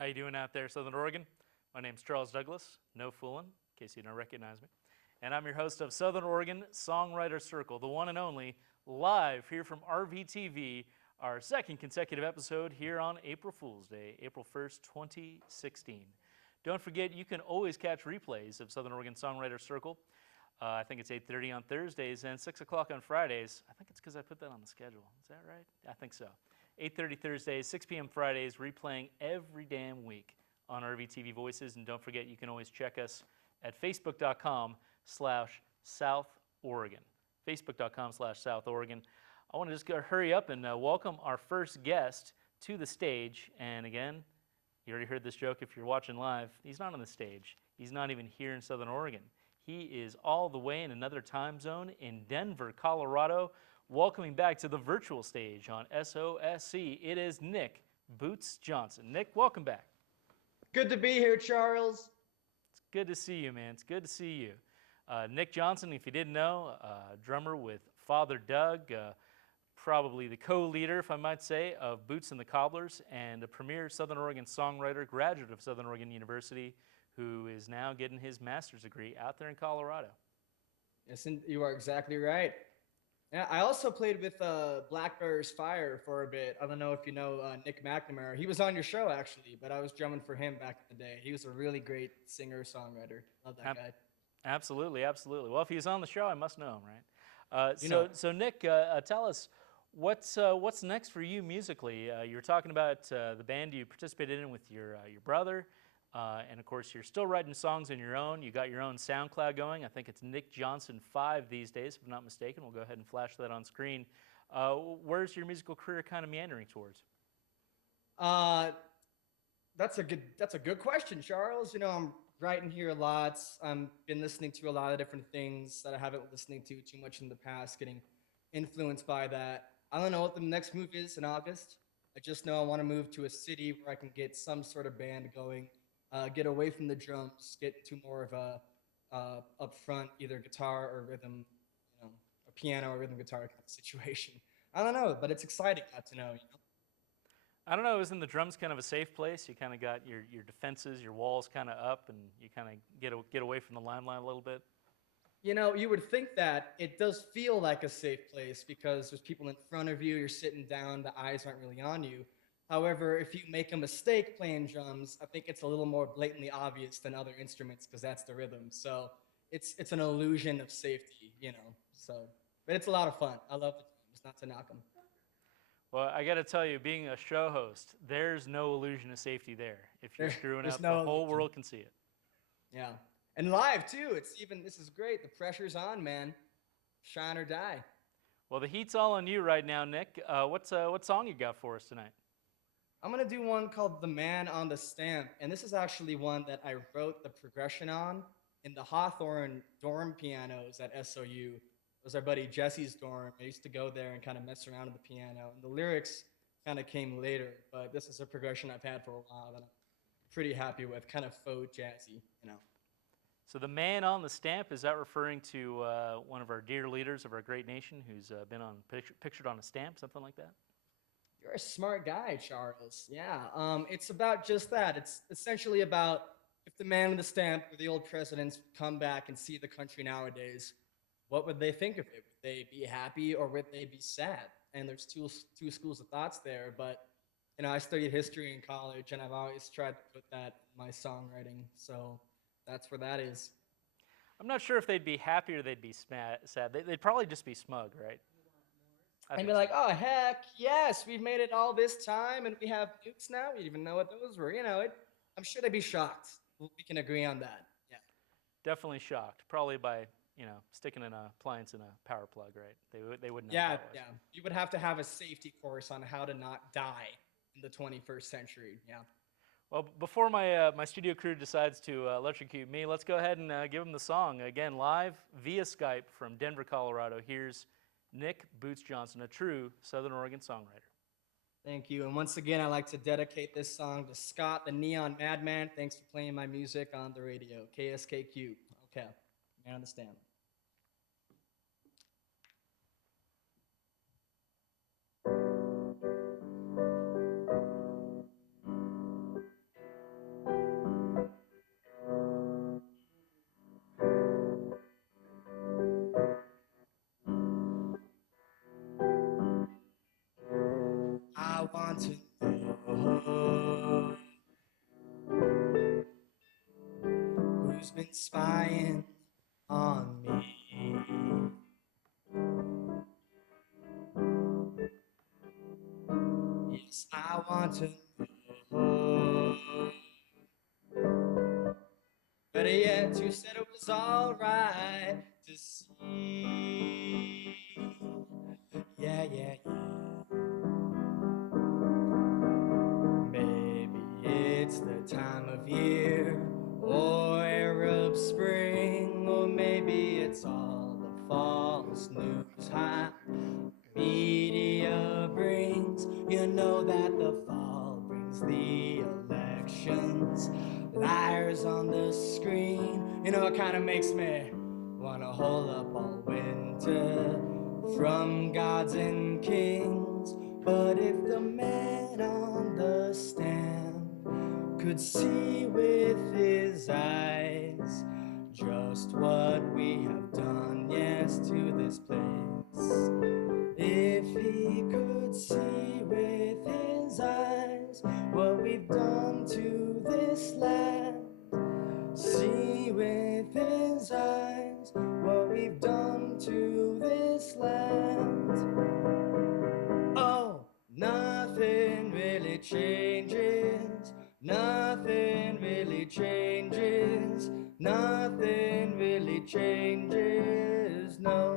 How you doing out there, Southern Oregon? My name's Charles Douglas, no fooling, in case you don't recognize me. And I'm your host of Southern Oregon Songwriter Circle, the one and only, live here from RVTV, our second consecutive episode here on April Fool's Day, April 1st, 2016. Don't forget, you can always catch replays of Southern Oregon Songwriter Circle. I think it's 8:30 on Thursdays and 6 o'clock on Fridays. I think it's because I put that on the schedule. Is that right? I think so. 8:30 Thursdays, 6 p.m. Fridays, replaying every damn week on RVTV Voices. And don't forget, you can always check us at facebook.com/South Oregon. Facebook.com/South Oregon. I want to just hurry up and welcome our first guest to the stage. And again, you already heard this joke if you're watching live. He's not on the stage. He's not even here in Southern Oregon. He is all the way in another time zone in Denver, Colorado. Welcoming back to the virtual stage on SOSC, it is Nick Boots Johnson. Nick, welcome back. Good to be here, Charles. It's good to see you, man. It's good to see you. Nick Johnson, if you didn't know, drummer with Father Doug, probably the co-leader, if I might say, of Boots and the Cobblers, and a premier Southern Oregon songwriter, graduate of Southern Oregon University, who is now getting his master's degree out there in Colorado. Yes, and you are exactly right. Yeah, I also played with Blackbear's Fire for a bit. I don't know if you know Nick McNamara. He was on your show, actually, but I was drumming for him back in the day. He was a really great singer-songwriter. Love that guy. Absolutely, absolutely. Well, if he's on the show, I must know him, right? So Nick, tell us, what's next for you musically? You were talking about the band you participated in with your brother. And of course, you're still writing songs on your own. You got your own SoundCloud going. I think it's Nick Johnson 5 these days, if I'm not mistaken. We'll go ahead and flash that on screen. Where's your musical career kind of meandering towards? That's a good question, Charles. You know, I'm writing here a lot. I've been listening to a lot of different things that I haven't listened to too much in the past, getting influenced by that. I don't know what the next move is in August. I just know I want to move to a city where I can get some sort of band going. Get away from the drums, get into more of a upfront either guitar or rhythm, you know, a piano or rhythm guitar kind of situation. I don't know, but it's exciting not to know, you know. I don't know, isn't the drums kind of a safe place? You kind of got your defenses, your walls kind of up, and you kind of get away from the limelight a little bit? You know, you would think that. It does feel like a safe place because there's people in front of you, you're sitting down, the eyes aren't really on you. However, if you make a mistake playing drums, I think it's a little more blatantly obvious than other instruments because that's the rhythm. So it's an illusion of safety, you know. So, but it's a lot of fun. I love the drums, not to knock them. Well, I got to tell you, being a show host, there's no illusion of safety there. If you're screwing up, the whole world can see it. Yeah, and live too. This is great. The pressure's on, man. Shine or die. Well, the heat's all on you right now, Nick. What song you got for us tonight? I'm going to do one called The Man on the Stamp, and this is actually one that I wrote the progression on in the Hawthorne dorm pianos at SOU. It was our buddy Jesse's dorm. I used to go there and kind of mess around with the piano, and the lyrics kind of came later, but this is a progression I've had for a while that I'm pretty happy with, kind of faux jazzy, you know. So The Man on the Stamp, is that referring to one of our dear leaders of our great nation who's been pictured on a stamp, something like that? You're a smart guy, Charles. Yeah, it's about just that. It's essentially about if the man with the stamp or the old presidents come back and see the country nowadays, what would they think of it? Would they be happy or would they be sad? And there's two schools of thoughts there. But, you know, I studied history in college, and I've always tried to put that in my songwriting. So that's where that is. I'm not sure if they'd be happy or they'd be sad. They'd probably just be smug, right? And be like, oh, heck, yes, we've made it all this time, and we have nukes now. We didn't even know what those were. You know, I'm sure they'd be shocked. We can agree on that. Yeah. Definitely shocked. Probably by, you know, sticking an appliance in a power plug, right? They wouldn't know Yeah, what that was. yeah. You would have to have a safety course on how to not die in the 21st century. Yeah. Well, before my studio crew decides to electrocute me, let's go ahead and give them the song. Again, live via Skype from Denver, Colorado. Here's Nick Boots Johnson, a true Southern Oregon songwriter. Thank you. And once again, I'd like to dedicate this song to Scott, the Neon Madman. Thanks for playing my music on the radio. KSKQ. Okay. Man on the Stamp. want to know who's been spying on me. Yes, I want to know. Better yet, you said it was alright to see. Yeah, yeah, yeah. Maybe it's the time of year, or Arab Spring, or maybe it's all the false news hype media brings. You know that the fall brings the elections, liars on the screen. You know, it kind of makes me wanna hole up all winter from gods and kings. But if the man on the stand could see with his eyes just what we have done, yes, to this place. If he could see with his eyes what we've done to this land, see with his eyes what we've done to this land. Oh, nothing really changes, nothing really changes, nothing really changes, no.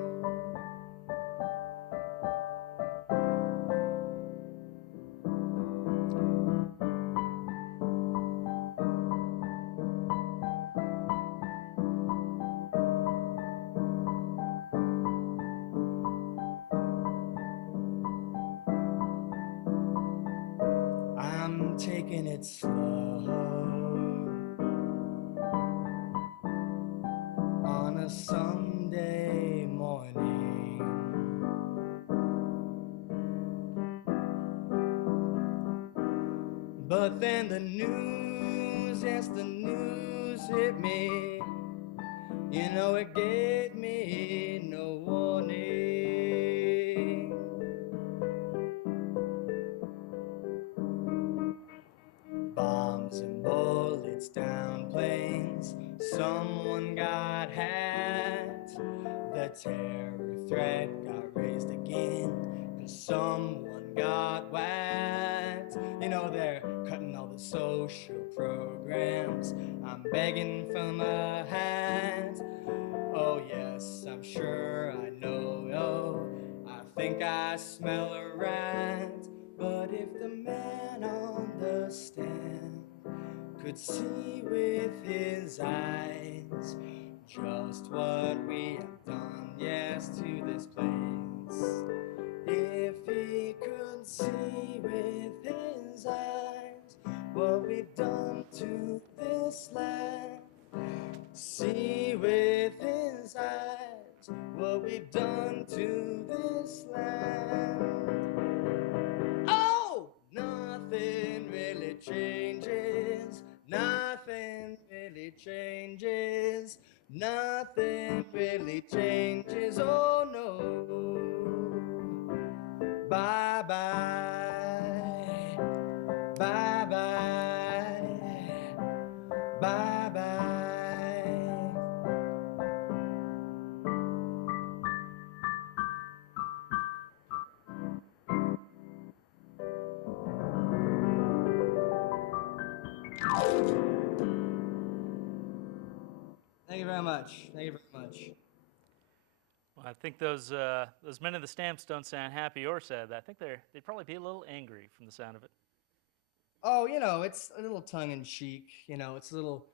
I'm taking it slow on a Sunday morning. But then the news, yes, the news hit me. You know, it gave me no warning. Bombs and bullets down planes, someone got hacked. The terror threat got raised again, 'cause someone got whacked. You know, they're cutting all the social programs. I'm begging from a hat. Oh yes, I'm sure I know. Oh, I think I smell a rat. But if the man on the stand could see with his eyes just what we have done, yes, to this place. If he could see with his eyes what we've done to this land, see with his eyes what we've done to this land. Oh, nothing really changes, nothing really changes, nothing really changes, oh no. Bye bye, bye bye, bye bye. Thank you very much. Thank you very much. Well, I think those men of the stamps don't sound happy or sad. I think they'd probably be a little angry from the sound of it. Oh, you know, it's a little tongue-in-cheek. You know, it's a little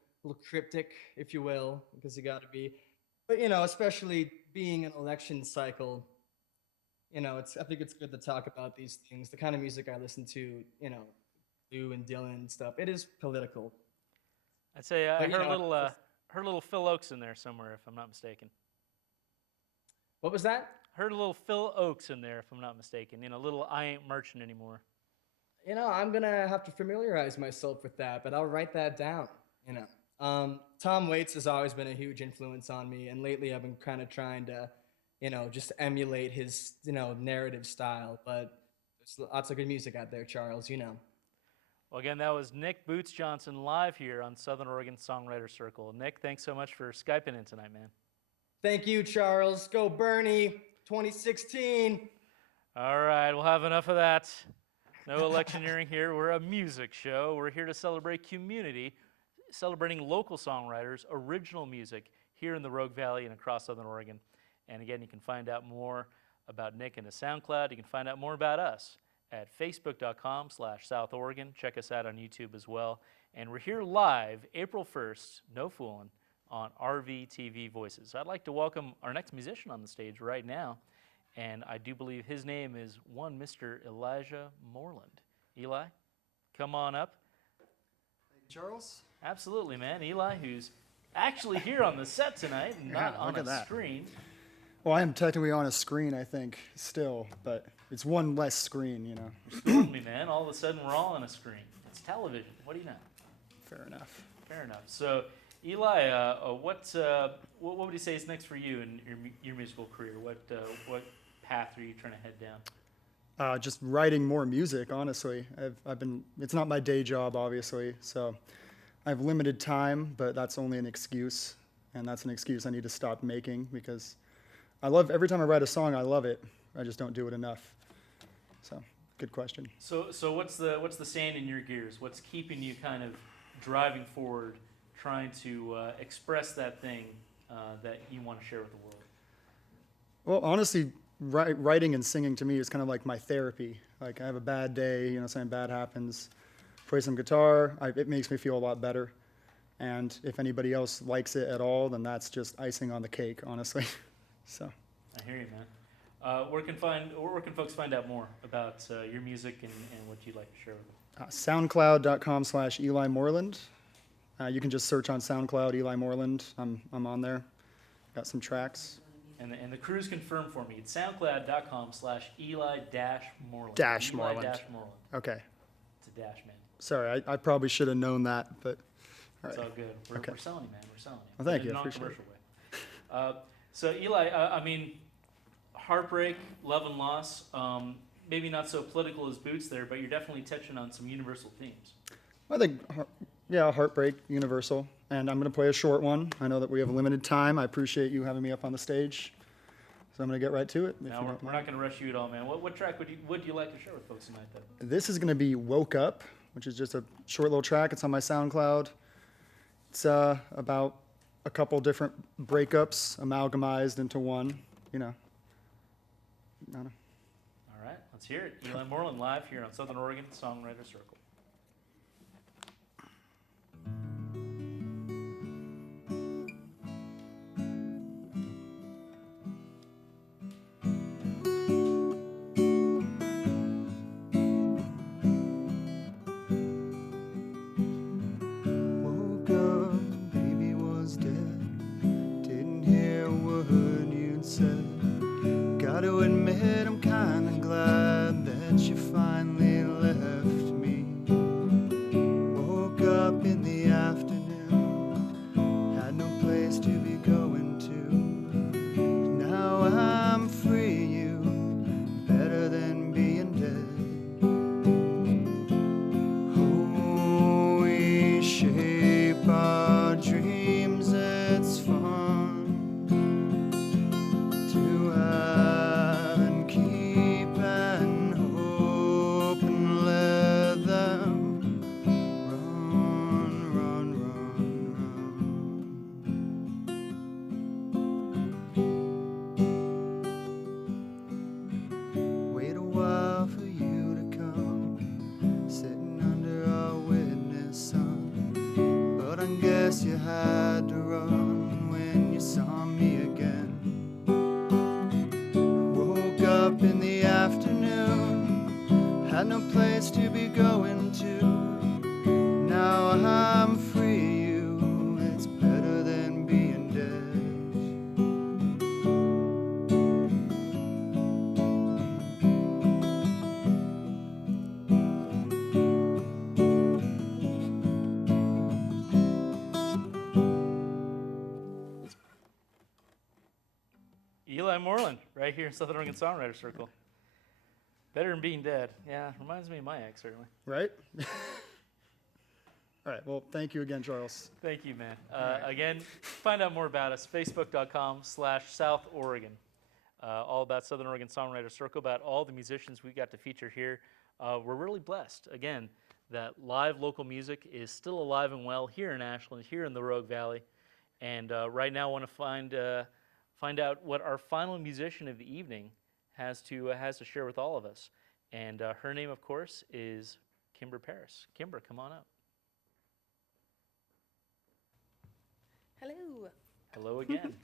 cryptic, if you will, because you got to be. But you know, especially being an election cycle, you know, I think it's good to talk about these things. The kind of music I listen to, you know, Lou and Dylan and stuff. It is political. I'd say I But you heard know, heard a little Phil Oakes in there somewhere, if I'm not mistaken. what was that? Heard a little Phil Oakes in there, if I'm not mistaken. You know, a little I ain't merchant anymore. You know, I'm gonna have to familiarize myself with that, but I'll write that down. You know, Tom Waits has always been a huge influence on me, and lately I've been kind of trying to, you know, just emulate his, you know, narrative style. But lots of good music out there, Charles, you know. Well, again, that was Nick Boots Johnson live here on Southern Oregon Songwriter Circle. Nick, thanks so much for Skyping in tonight, man. Thank you, Charles. Go Bernie, 2016. All right, we'll have enough of that. No electioneering here. We're a music show. We're here to celebrate community, celebrating local songwriters, original music here in the Rogue Valley and across Southern Oregon. And again, you can find out more about Nick and his SoundCloud. You can find out more about us at facebook.com/South Oregon. Check us out on YouTube as well. And we're here live April 1st, no fooling, on RVTV Voices. I'd like to welcome our next musician on the stage right now. And I do believe his name is one Mr. Elijah Morland. Eli, come on up. Thank you, Charles. Absolutely, man. Eli, who's actually here on the set tonight and not on a screen. Well, I am technically on a screen, I think, still, but it's one less screen, you know. You're screwing me, man. All of a sudden, we're all on a screen. It's television. What do you know? Fair enough. Fair enough. So, Eli, what would you say is next for you in your musical career? What path are you trying to head down? Just writing more music, honestly. It's not my day job, obviously, so I have limited time, but that's only an excuse, and that's an excuse I need to stop making because every time I write a song, I love it. I just don't do it enough. So, good question. So what's the sand in your gears? What's keeping you kind of driving forward, trying to express that thing that you want to share with the world? Well, honestly, writing and singing to me is kind of like my therapy. Like I have a bad day, something bad happens, play some guitar, it makes me feel a lot better. And if anybody else likes it at all, then that's just icing on the cake, honestly. So. I hear you, man. Where can folks find out more about your music and what you'd like to share with them? SoundCloud.com/Eli Morland. You can just search on SoundCloud, Eli Morland. I'm on there. Got some tracks. And the crew's confirmed for me. It's SoundCloud.com/Eli-Morland. Morland. Morland. Okay. It's a dash, man. Sorry, I probably should have known that, but all right. It's all good. We're Okay. selling you, man. We're selling you. Well, thank you. In a I appreciate non-commercial way. So, Eli, I mean, heartbreak, love and loss, maybe not so political as Boots there, but you're definitely touching on some universal themes. I think, heartbreak, universal. And I'm going to play a short one. I know that we have a limited time. I appreciate you having me up on the stage. So I'm going to get right to it. No, we're not going to rush you at all, man. What track would you like to share with folks tonight, then? This is going to be Woke Up, which is just a short little track. It's on my SoundCloud. It's about a couple different breakups amalgamized into one, I don't know. All right, let's hear it. Eli Morland live here on Southern Oregon Songwriter Circle. Gotta admit, I'm kinda glad that you finally left me. Woke up in the afternoon, had no place to be going to. Now I'm free, you, better than being dead. Oh, we shape our dreams, it's fun to have. You had to run when you saw me again. Woke up in the afternoon, had no place to be going to. Now I'm free, you, it's better than being dead. Eli Morland, right here in Southern Oregon Songwriter Circle. Better than being dead. Yeah, reminds me of my ex, certainly. Right? All right. Well, thank you again, Charles. Thank you, man. Again, find out more about us, facebook.com/South Oregon. All about Southern Oregon Songwriters Circle, about all the musicians we got to feature here. We're really blessed, again, that live local music is still alive and well here in Ashland, here in the Rogue Valley. And right now I want to find out what our final musician of the evening has to share with all of us. And her name, of course, is Kimber Parris. Kimber, come on up. Hello. Hello again.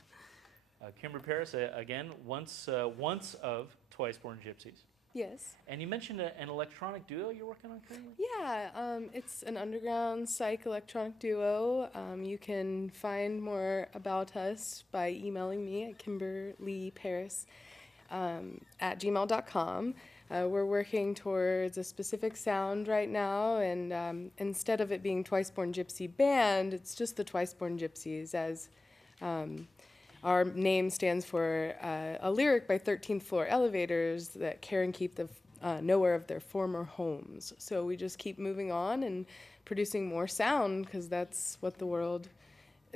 Kimber Parris, again, once of Twice Born Gypsies. Yes. And you mentioned an electronic duo you're working on currently? Yeah, it's an underground psych electronic duo. You can find more about us by emailing me at kimberlyparris at gmail.com. We're working towards a specific sound right now, and instead of it being Twice Born Gypsy Band, it's just the Twice Born Gypsies, as our name stands for a lyric by 13th Floor Elevators that care and keep the nowhere of their former homes. So we just keep moving on and producing more sound, because that's what the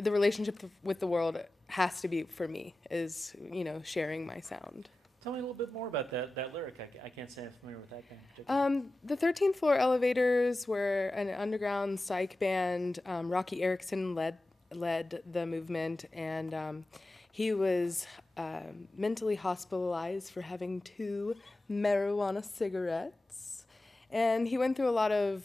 relationship with the world has to be for me, is, sharing my sound. Tell me a little bit more about that lyric. I can't say I'm familiar with that kind of particular. The 13th Floor Elevators were an underground psych band. Rocky Erickson led the movement, and he was mentally hospitalized for having 2 marijuana cigarettes. And he went through a lot of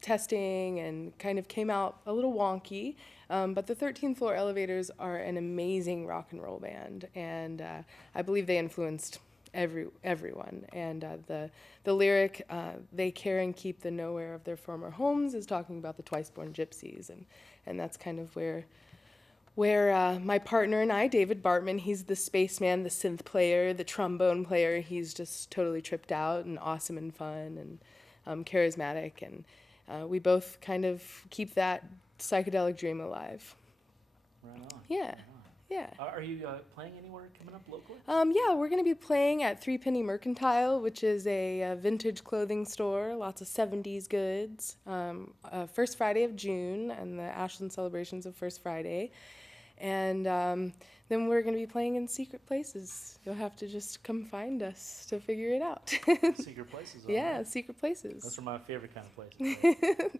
testing and kind of came out a little wonky. But the 13th Floor Elevators are an amazing rock and roll band, and I believe they influenced everyone. And the lyric, "They care and keep the nowhere of their former homes," is talking about the Twice Born Gypsies, and that's kind of where my partner and I, David Bartman, he's the spaceman, the synth player, the trombone player. He's just totally tripped out and awesome and fun and charismatic, and we both kind of keep that psychedelic dream alive. Right on. Yeah. Right on. Yeah. Are you playing anywhere coming up locally? Yeah, we're going to be playing at Three Penny Mercantile, which is a vintage clothing store, lots of 70s goods. First Friday of June, and the Ashland celebrations of First Friday. And then we're going to be playing in secret places. You'll have to just come find us to figure it out. Secret places. Yeah, right? secret places. Those are my favorite kind of places.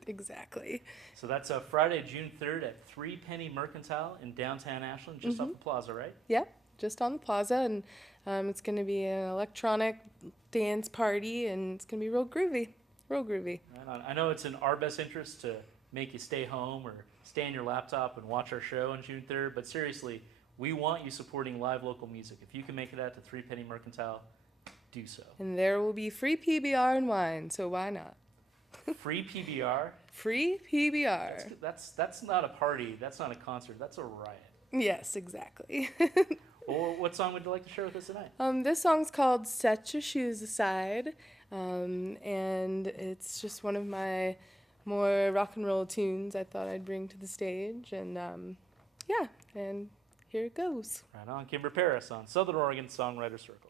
Exactly. So that's Friday, June 3rd at 3 Penny Mercantile in downtown Ashland, just off the plaza, right? Yeah, just on the plaza, and it's going to be an electronic dance party, and it's going to be real groovy. Real groovy. Right on. I know it's in our best interest to make you stay home or stay on your laptop and watch our show on June 3rd, but seriously, we want you supporting live local music. If you can make it out to 3 Penny Mercantile, do so. And there will be free PBR and wine, so why not? Free PBR? Free PBR. That's not a party. That's not a concert. That's a riot. Yes, exactly. Well, what song would you like to share with us tonight? This song's called Set Your Shoes Aside, and it's just one of my more rock and roll tunes I thought I'd bring to the stage, and yeah, and here it goes. Right on. Kimber Parris on Southern Oregon Songwriters Circle.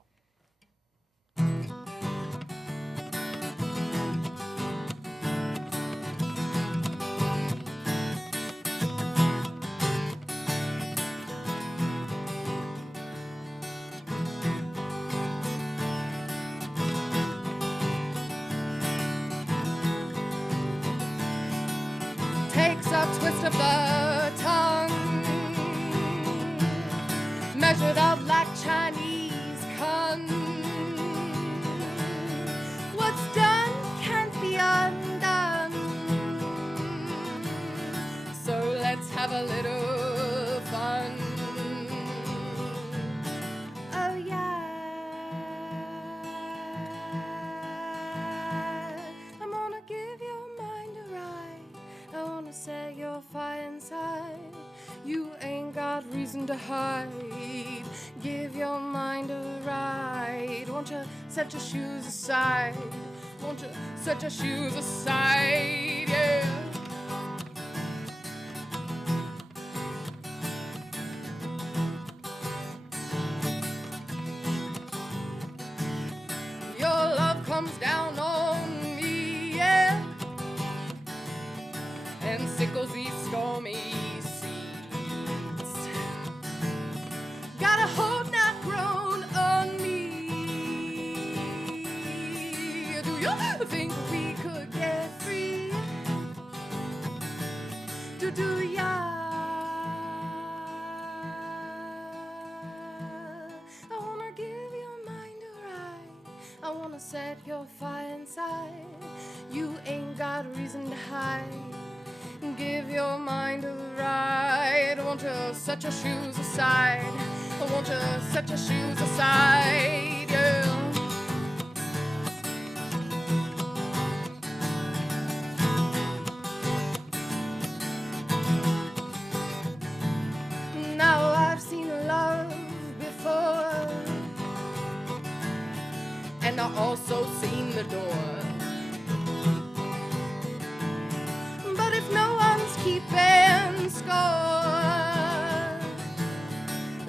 Takes a twist of the tongue, measured out like Chinese kung. What's done can't be undone, so let's have a little fun. Oh yeah, I'm gonna give your mind a ride. I wanna set your fire inside. You ain't got reason to hide. Give your mind a ride. Won't you set your shoes aside? Won't you set your shoes aside? Yeah. Your love and sickles these stormy seas. Got a hold not grown on me. Do you think we could get free? Do ya? I wanna give your mind a ride. I wanna set your fire inside. You ain't got a reason to hide. Give your mind a ride. Won't you set your shoes aside? Won't you set your shoes aside? Yeah. Now I've seen love before, and I've also seen the door. But if no one's keeping score,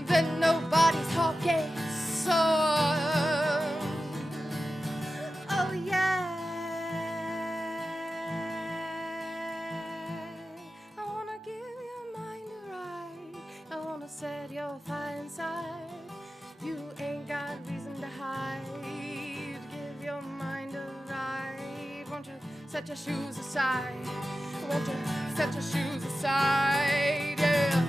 then nobody's heart gets sore. Oh yeah. I wanna give your mind a ride. I wanna set your fire inside. You ain't got reason to hide. Give your mind a ride. Won't you set your shoes aside? Won't you set your shoes aside? Yeah.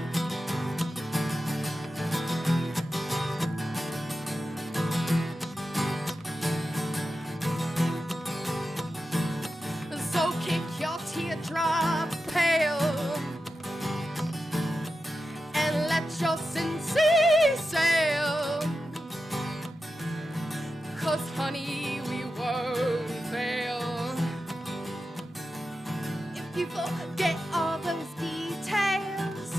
So kick your teardrop pale and let your sin sail. 'Cause honey, we won't fail. If you forget all those details,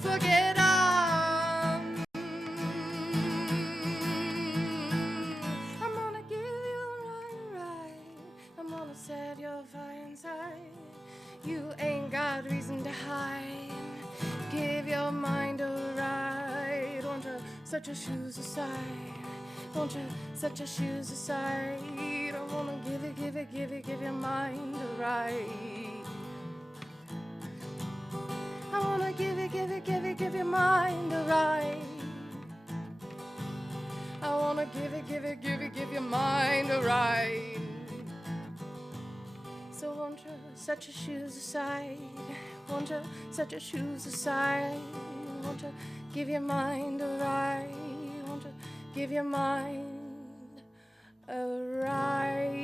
forget on. I'm gonna give you right. I'm gonna set your fire inside. You ain't got reason to hide. Give your mind a ride. Won't you set your shoes aside? Won't you set your shoes aside? I wanna give your mind a ride. I wanna give your mind a ride. I wanna give your mind a ride. So won't you set your shoes aside? Won't you set your shoes aside? Won't you give your mind a ride? Won't you give your mind a ride?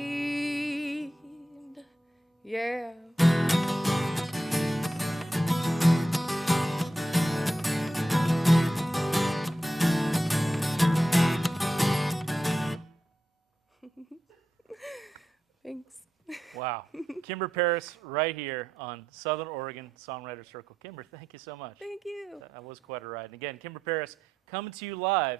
Yeah. Thanks. Wow. Kimber Parris right here on Southern Oregon Songwriter Circle. Kimber, thank you so much. Thank you. That was quite a ride. And again, Kimber Parris coming to you live.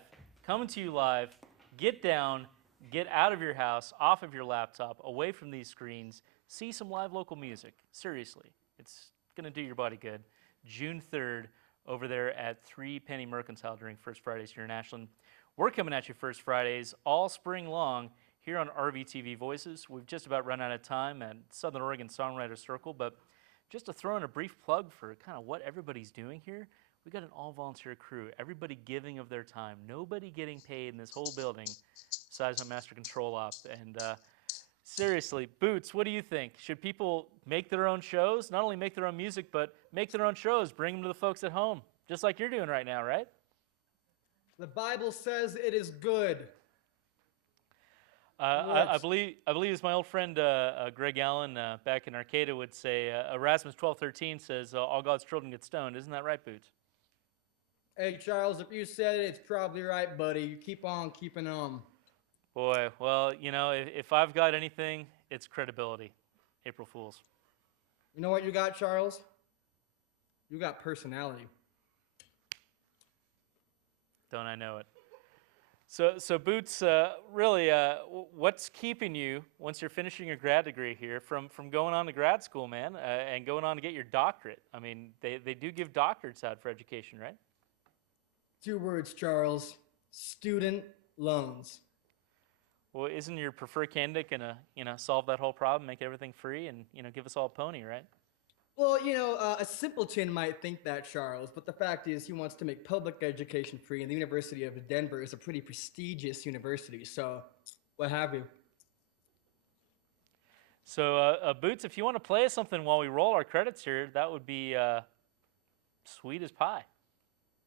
Get down, get out of your house, off of your laptop, away from these screens, see some live local music. Seriously, it's going to do your body good. June 3rd over there at 3 Penny Mercantile during First Fridays here in Ashland. We're coming at you First Fridays all spring long here on RVTV Voices. We've just about run out of time at Southern Oregon Songwriter Circle, but just to throw in a brief plug for kind of what everybody's doing here, we got an all-volunteer crew, everybody giving of their time, nobody getting paid in this whole building besides my master control op. And seriously, Boots, what do you think? Should people make their own shows? Not only make their own music, but make their own shows, bring them to the folks at home, just like you're doing right now, right? The Bible says it is good. I believe as my old friend Greg Allen back in Arcata would say, Erasmus 12:13 says, all God's children get stoned. Isn't that right, Boots? Hey, Charles, if you said it, it's probably right, buddy. You keep on keeping on. Boy, well, you know, if I've got anything, it's credibility. April Fools. You know what you got, Charles? You got personality. Don't I know it? So Boots, really, what's keeping you, once you're finishing your grad degree here, from going on to grad school, man, and going on to get your doctorate? I mean, they do give doctorates out for education, right? 2 words, Charles. Student loans. Well, isn't your preferred candidate gonna, solve that whole problem, make everything free, and give us all a pony, right? Well, a simpleton might think that, Charles, but the fact is he wants to make public education free, and the University of Denver is a pretty prestigious university, so what have you. So, Boots, if you want to play us something while we roll our credits here, that would be sweet as pie.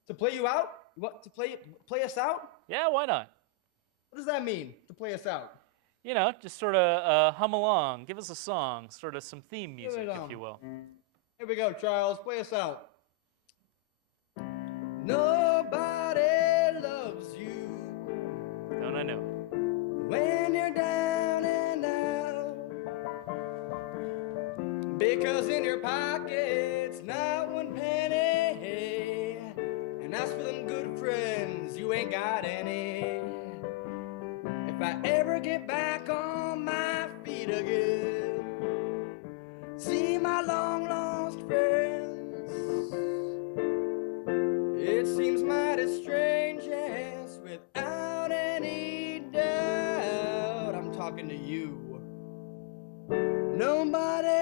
To play you out? You want to play us out? Yeah, why not? What does that mean, to play us out? Just sort of hum along, give us a song, sort of some theme music, if you will. Here we go, Charles. Play us out. Nobody loves you. Don't I know? When you're down and out, because in your pocket's not one penny, and as for them good friends, you ain't got any. If I ever get back on my feet again, see my long lost friends, it seems mighty strange, yes, without any doubt, I'm talking to you. Nobody